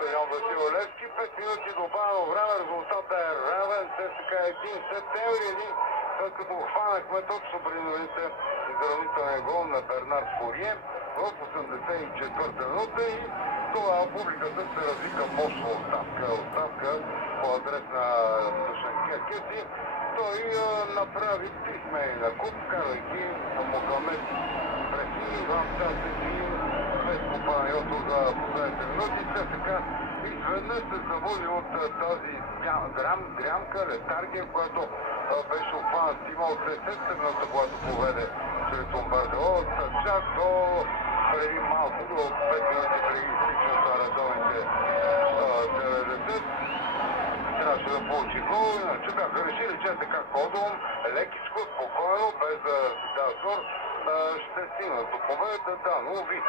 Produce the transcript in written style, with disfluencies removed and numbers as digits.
стадион Васил Левски. 5 минути добавено време, резултатът е равен. ЦСКА 1 септември, след като хванахме точно преди новите изравнителния гол на Бернар Фурие в 84-та минута и тогава публиката се развика мощно оставка по адрес на Душан Керкес и той направи 3 смени на куп, карайки Мохамед Брехи, Иван Цацев и Петко Панайотов за последните минути. ЦСКА изведнъж се събуди от тази дрямка, летаргия, която беше обхванат Тима от 10-минута, когато поведе чрез Бомбардио, чак до преди малко, до 5 минути преди изтичането на редовните 90. Трябваше да получи гол, иначе бяха решили, че така ходом, лекичко, спокойно, без да си дава зор, ще стигнат до победата, да, но ви.